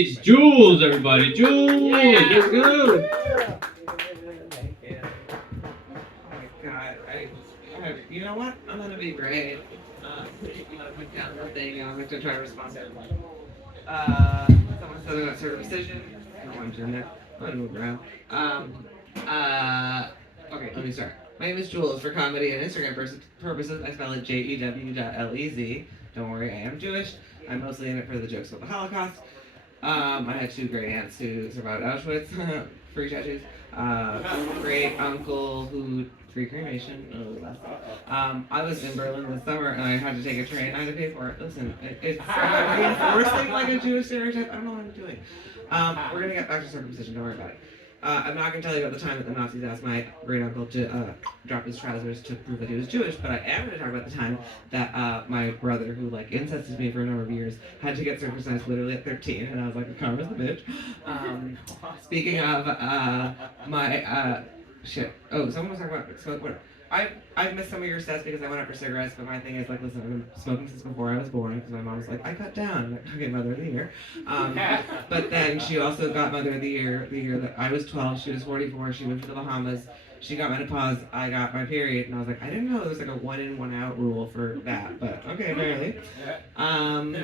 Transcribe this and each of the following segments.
It's Jules, everybody. Jules, let's go. God, you know what? I'm gonna be brave. I'm gonna put down the thing and I'm gonna try to respond to it. Someone said about circumcision. I don't want to do that. I'm gonna move around. Uh, okay, let me start. My name is Jules. For comedy and Instagram purposes, I spell it JEW.LEZ. Don't worry, I am Jewish. I'm mostly in it for the jokes about the Holocaust. I had two great aunts who survived Auschwitz, free tattoos. Great uncle who free cremation. Oh, that's I was in Berlin this summer and I had to take a train. I had to pay for it. Listen, it's reinforcing like a Jewish stereotype. I don't know what I'm doing. We're gonna get back to circumcision. Don't worry about it. I'm not going to tell you about the time that the Nazis asked my great uncle to drop his trousers to prove that he was Jewish, but I am going to talk about the time that my brother, who like incested me for a number of years, had to get circumcised literally at 13, and I was like, karma's the bitch. Speaking of my shit. Oh, someone was talking about smoke. What? I've missed some of your sets because I went out for cigarettes, but my thing is like, listen, I've been smoking since before I was born because my mom was like, I cut down. I'm like, okay, mother of the year. But then she also got mother of the year that I was 12, she was 44, she moved to the Bahamas. She got menopause, I got my period, and I was like, I didn't know there was like a one in, one out rule for that, but okay, apparently. Um,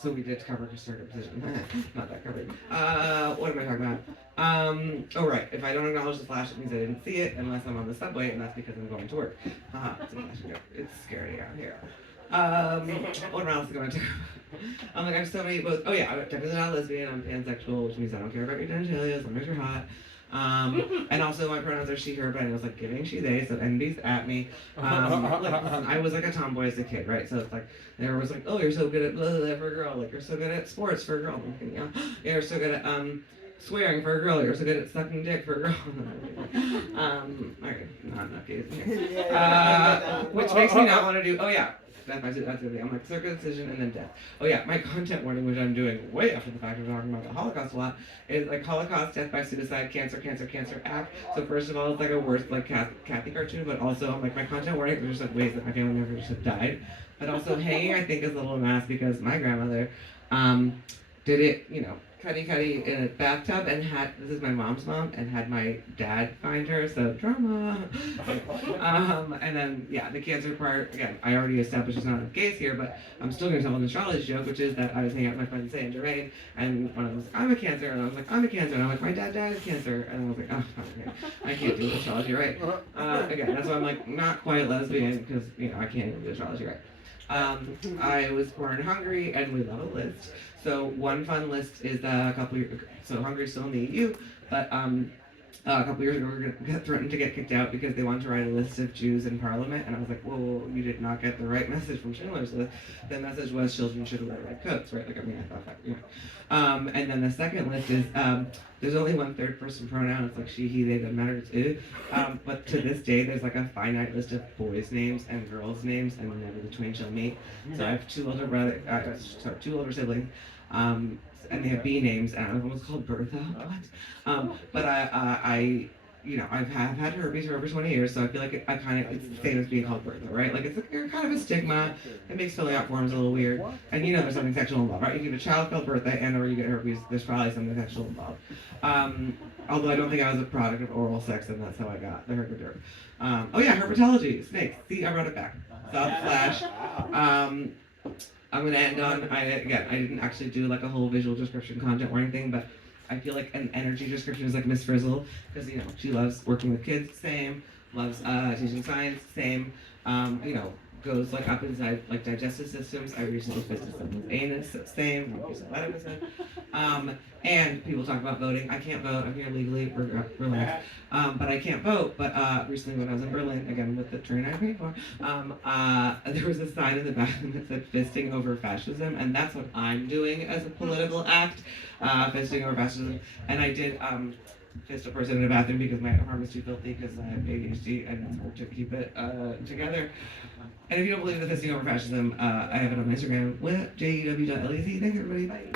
so we did cover her circumcision. Not that covered. What am I talking about? Oh right, if I don't acknowledge the flash, it means I didn't see it unless I'm on the subway, and that's because I'm going to work. It's a flashing joke. It's scary out here. What else am I talking about? I'm like, I have so many both. Oh yeah, I'm definitely not lesbian. I'm pansexual, which means I don't care about your genitalia as long as you're hot. And also my pronouns are she, her, but I was like giving she, they, so NB's at me. I was like a tomboy as a kid, right? So it's like, there was like, oh, you're so good at blah, blah, blah for a girl. Like, you're so good at sports for a girl. Like, you know, you're so good at, swearing for a girl. You're so good at sucking dick for a girl. Okay, not enough cases here. Which makes me not want to do, oh yeah. That's the thing. I'm like circumcision and then death. Oh yeah, my content warning, which I'm doing way after the fact of talking about the Holocaust a lot, is like Holocaust, death by suicide, cancer, cancer, cancer, act. So first of all, it's like a worse like Kathy cartoon, but also I'm like my content warning, there's just like ways that my family members have died. But also hanging, I think, is a little mass because my grandmother, did it, you know, cuddy in a bathtub and had, this is my mom's mom, and had my dad find her, so drama. And then, yeah, the cancer part, again, I already established there's not enough gays here, but I'm still going to tell an astrology joke, which is that I was hanging out with my friend Say and Jermaine, and one of them was like, I'm a cancer, and I was like, I'm a cancer, and I'm like, my dad died of cancer, and I was like, oh, okay, I can't do astrology right. Again, that's why I'm like, not quite lesbian, because, you know, I can't do astrology right. I was born in Hungary, and we love a list. So one fun list is a couple years. So Hungary's still in the EU, but a couple years ago we got threatened to get kicked out because they wanted to write a list of Jews in Parliament, and I was like, whoa, you did not get the right message from Schindler's List. The message was children should wear red coats, right? Like I mean, I thought that, you know. And then the second list is there's only one third person pronoun. It's like she, he, they, doesn't matter. It's it. But to this day, there's like a finite list of boys' names and girls' names, and never the twain shall meet. So I have two older siblings. And they have B names, and one was called Bertha. What? But I, you know, I've had herpes for over 20 years, so I feel like I kind of, it's the same as being called Bertha, right? Like, it's kind of a stigma. It makes filling out forms a little weird. And you know there's something sexual involved, right? If you have a child called Bertha and or you get herpes, there's probably something sexual involved. Although I don't think I was a product of oral sex, and that's how I got the herpetoderm. Oh yeah, herpetology, snakes. See, I brought it back. Slash. I'm gonna end on, I didn't actually do like a whole visual description content or anything, but I feel like an energy description is like Miss Frizzle, because, you know, she loves working with kids, same, loves teaching science, same, you know, goes like up inside like digestive systems. I recently visited someone's anus, same, and people talk about voting. I can't vote, I'm here legally, relax. But I can't vote, but recently when I was in Berlin, again with the train I paid for, there was a sign in the bathroom that said fisting over fascism, and that's what I'm doing as a political act, fisting over fascism. And I did fist a person in a bathroom because my apartment's too filthy because I have ADHD and it's hard to keep it together. And if you don't believe the fisting over fascism, I have it on Instagram with jew.lez. Thanks everybody, bye.